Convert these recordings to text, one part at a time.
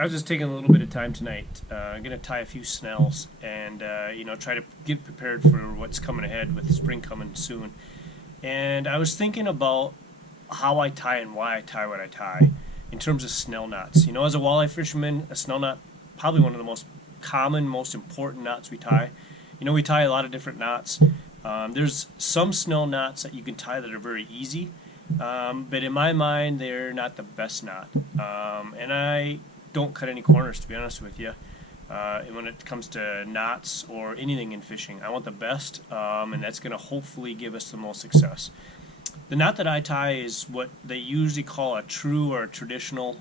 I was just taking a little bit of time tonight. I'm going to tie a few Snells and try to get prepared for what's coming ahead with spring coming soon. And I was thinking about how I tie and why I tie what I tie in terms of Snell knots. You know, as a walleye fisherman, a Snell knot probably one of the most common, most important knots we tie. You know, we tie a lot of different knots. There's some Snell knots that you can tie that are very easy, but in my mind, they're not the best knot. And I don't cut any corners, to be honest with you. When it comes to knots or anything in fishing, I want the best, and that's going to hopefully give us the most success. The knot that I tie is what they usually call a true or a traditional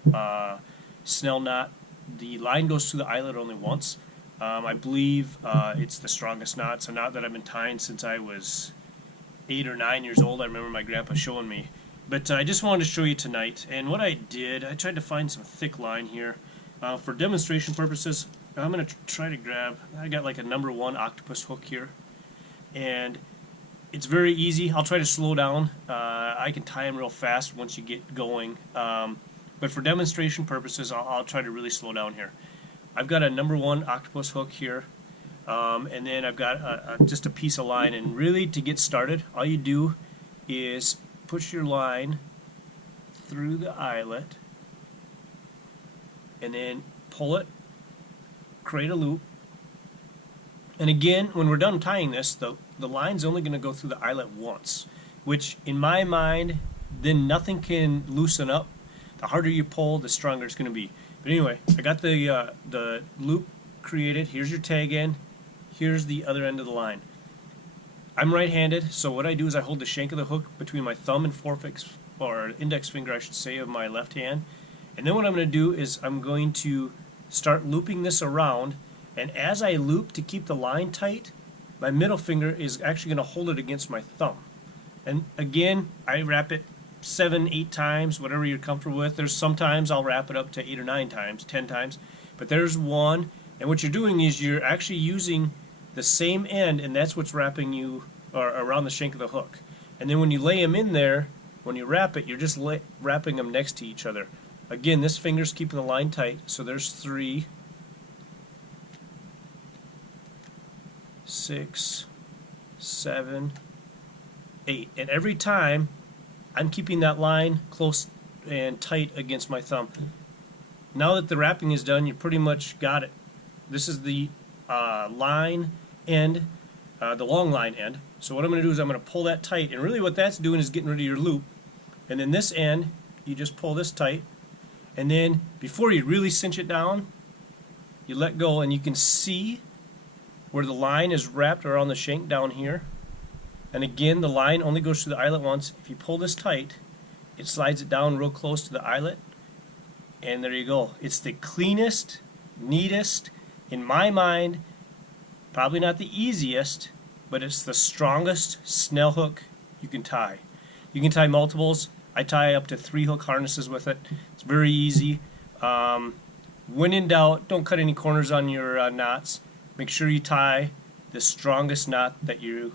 Snell knot. The line goes through the eyelet only once. I believe it's the strongest knot. It's a knot that I've been tying since I was 8 or 9 years old. I remember my grandpa showing me. But I just wanted to show you tonight. And what I did, I tried to find some thick line here. For demonstration purposes, I'm going to try to grab, I got like a #1 octopus hook here. And it's very easy. I'll try to slow down. I can tie them real fast once you get going. But for demonstration purposes, I'll try to really slow down here. I've got a #1 octopus hook here. And then I've got just a piece of line. And really, to get started, all you do is push your line through the eyelet and then pull it, create a loop. And again, when we're done tying this, the line's only going to go through the eyelet once, which in my mind, then nothing can loosen up. The harder you pull, the stronger it's going to be. But anyway, I got the loop created. Here's your tag end. Here's the other end of the line. I'm right-handed, so what I do is I hold the shank of the hook between my thumb and forefinger, or index finger, I should say, of my left hand. And then what I'm going to do is I'm going to start looping this around, and as I loop to keep the line tight, my middle finger is actually going to hold it against my thumb. And again, I wrap it 7, 8 times, whatever you're comfortable with. There's sometimes I'll wrap it up to 8 or 9 times, 10 times. But there's one, and what you're doing is you're actually using the same end, and that's what's wrapping you or around the shank of the hook. And then when you lay them in there, when you wrap it, you're just wrapping them next to each other. Again, this finger's keeping the line tight, so there's 3, 6, 7, 8. And every time, I'm keeping that line close and tight against my thumb. Now that the wrapping is done, you pretty much got it. This is the line end, the long line end. So what I'm going to do is I'm going to pull that tight, and really what that's doing is getting rid of your loop. And then this end, you just pull this tight, and then before you really cinch it down, you let go, and you can see where the line is wrapped around the shank down here. And again, the line only goes through the eyelet once. If you pull this tight, it slides it down real close to the eyelet, and there you go. It's the cleanest, neatest, in my mind, probably not the easiest, but it's the strongest Snell hook you can tie. You can tie multiples. I tie up to 3 hook harnesses with it. It's very easy. When in doubt, don't cut any corners on your knots. Make sure you tie the strongest knot that you